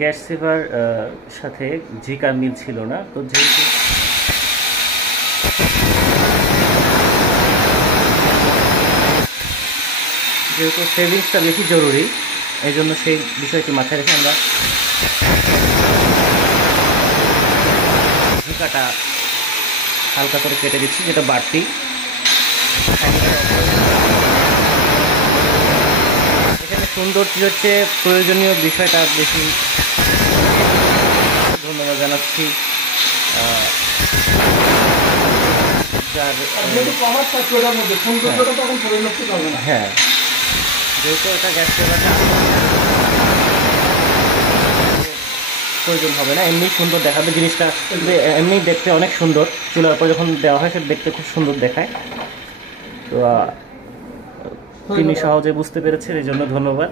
Gas সেভার সাথে জিকার মিল ছিল না, তো যেহেতু সেভিংসটা বেশি জরুরি, এই জন্য সেই বিষয়টি মাথায় রেখে আমরা ঝিকাটা হালকা করে কেটে দিচ্ছি, যেটা বাড়তি। এখানে সৌন্দর্য হচ্ছে প্রয়োজনীয় বিষয়টা বেশি। ধন্যবাদ জানাচ্ছি হ্যাঁ, যেহেতু এটা গ্যাস সেভারটা প্রয়োজন হবে না, এমনি সুন্দর দেখাবে জিনিসটা, এমনি দেখতে অনেক সুন্দর। চুলার পর যখন দেওয়া হয় সেটা দেখতে খুব সুন্দর দেখায়। তো তিনি সহজে বুঝতে পেরেছেন, এই জন্য ধন্যবাদ।